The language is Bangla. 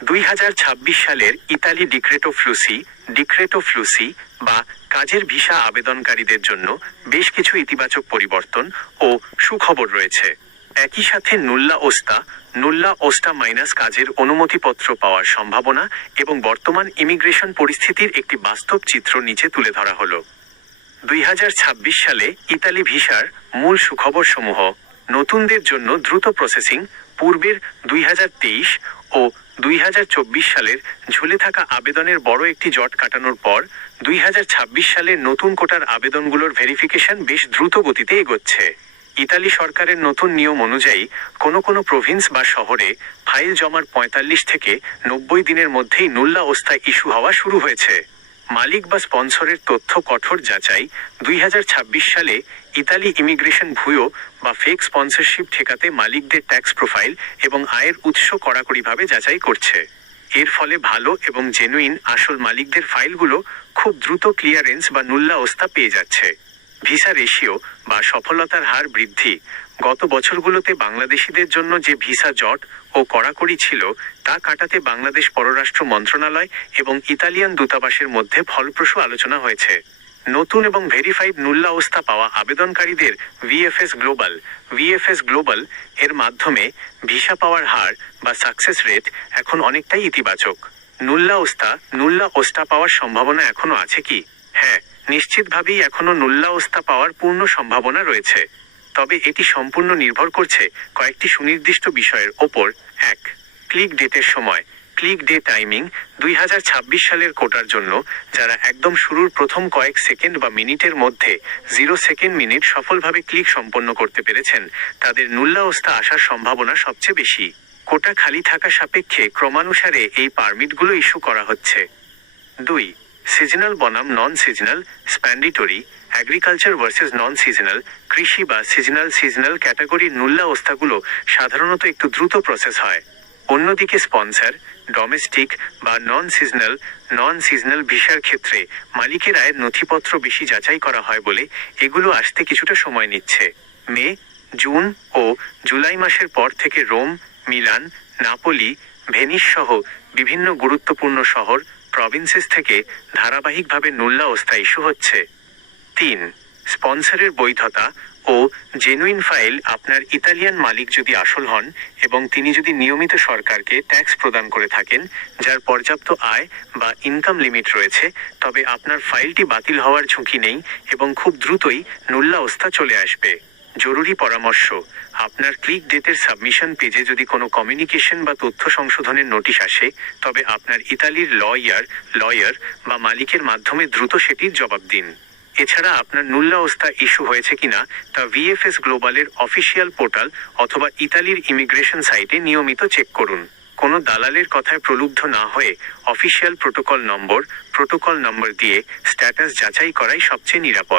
2026 সালের ইতালি ডিক্রেটো ফ্লুসি বা কাজের ভিসা আবেদনকারীদের জন্য বেশ কিছু ইতিবাচক পরিবর্তন ও সুখবর রয়েছে। একই সাথে নুল্লা ওস্টা মাইনাস কাজের অনুমতিপত্র পাওয়ার সম্ভাবনা এবং বর্তমান ইমিগ্রেশন পরিস্থিতির একটি বাস্তব চিত্র নিচে তুলে ধরা হলো। 2026 সালে ইতালি ভিসার মূল সুখবরসমূহ: নতুনদের জন্য দ্রুত প্রসেসিং। পূর্বের 2023 ও 2024 সালের ঝুলে থাকা আবেদনের বড় একটি জট কাটানোর পর 2026 সালের নতুন কোটার আবেদনগুলোর ভেরিফিকেশন বেশ দ্রুত গতিতে এগোচ্ছে। ইতালি সরকারের নতুন নিয়ম অনুযায়ী কোনো প্রভিন্স বা শহরে ফাইল জমার 45 থেকে 90 দিনের মধ্যেই নুল্লা ওস্তা ইস্যু হওয়া শুরু হয়েছে। মালিক বা স্পন্সরের তথ্য কঠোর যাচাই। 2026 সালে ইতালি ইমিগ্রেশন ভুয়ো বা ফেক স্পন্সরশিপ ঠেকাতে মালিকদের ট্যাক্স প্রোফাইল এবং আয়ের উৎস কড়াকড়িভাবে যাচাই করছে। এর ফলে ভালো এবং জেনুইন আসল মালিকদের ফাইলগুলো খুব দ্রুত ক্লিয়ারেন্স বা নুল্লা ওস্তা পেয়ে যাচ্ছে। ভিসা রেশিও বা সফলতার হার বৃদ্ধি। গত বছরগুলোতে বাংলাদেশিদের জন্য যে ভিসা জট ও কড়াকড়ি ছিল তা কাটাতে বাংলাদেশ পররাষ্ট্র মন্ত্রণালয় এবং ইতালিয়ান দূতাবাসের মধ্যে ফলপ্রসূ আলোচনা হয়েছে। নতুন এবং ভেরিফাইড নুল্লা ওস্তা পাওয়া আবেদনকারীদের ভিএফএস গ্লোবাল এর মাধ্যমে ভিসা পাওয়ার হার বা সাকসেস রেট এখন অনেকটাই ইতিবাচক। নুল্লা ওস্তা পাওয়ার সম্ভাবনা এখনো আছে কি? হ্যাঁ, নিশ্চিতভাবেই এখনো নুল্লা ওস্তা পাওয়ার পূর্ণ সম্ভাবনা রয়েছে, তবে এটি সম্পূর্ণ নির্ভর করছে কয়েকটি সুনির্দিষ্ট বিষয়ের ওপর। 1. ক্লিক ডেটের সময়। Click day timing. 2026 সালের কোটার জন্য যারা একদম শুরুর প্রথম কয়েক সেকেন্ড বা মিনিটের মধ্যে 0 সেকেন্ড মিনিট সফলভাবে ক্লিক সম্পন্ন করতে পেরেছেন তাদের নুল্লা ওস্তা আসার সম্ভাবনা সবচেয়ে বেশি। কোটা খালি থাকা সাপেক্ষে ক্রমানুসারে এই পারমিটগুলো ইস্যু করা হচ্ছে। 2. সিজনাল বনাম নন সিজনাল স্প্যান্ডিটরি। Agriculture versus non seasonal. কৃষি বা সিজনাল ক্যাটাগরির নুল্লা ওস্তাগুলো সাধারণত একটু দ্রুত প্রসেস হয়। অন্যদিকে স্পন্সর, ডোমেস্টিক বা নন সিজনাল ভিসার ক্ষেত্রে মালিকের আয়ের নথিপত্র বেশি যাচাই করা হয় বলে এগুলো আসতে কিছুটা সময় নিচ্ছে। মে, জুন ও জুলাই মাসের পর থেকে রোম, মিলান, নাপোলি, ভেনিস সহ বিভিন্ন গুরুত্বপূর্ণ শহর প্রভিন্সেস থেকে ধারাবাহিকভাবে নুল্লা ওস্তা ইস্যু হচ্ছে। 3. স্পন্সরের বৈধতা ও জেনুইন ফাইল। আপনার ইতালিয়ান মালিক যদি আসল হন এবং তিনি যদি নিয়মিত সরকারকে ট্যাক্স প্রদান করে থাকেন যার পর্যাপ্ত আয় বা ইনকাম লিমিট রয়েছে, তবে আপনার ফাইলটি বাতিল হওয়ার ঝুঁকি নেই এবং খুব দ্রুতই নুল্লা ওস্তা চলে আসবে। জরুরি পরামর্শ: আপনার ক্লিক ডেটের সাবমিশন পেজে যদি কোনো কমিউনিকেশন বা তথ্য সংশোধনের নোটিশ আসে, তবে আপনার ইতালির লয়ার বা মালিকের মাধ্যমে দ্রুত সেটির জবাব দিন। এছাড়া আপনার নুল্লা ওস্তা ইস্যু হয়েছে কিনা তা ভিএফএস গ্লোবালের অফিসিয়াল পোর্টাল অথবা ইতালির ইমিগ্রেশন সাইটে নিয়মিত চেক করুন। কোনো দালালের কথায় প্রলুব্ধ না হয়ে অফিসিয়াল প্রোটোকল নম্বর দিয়ে স্ট্যাটাস যাচাই করাই সবচেয়ে নিরাপদ।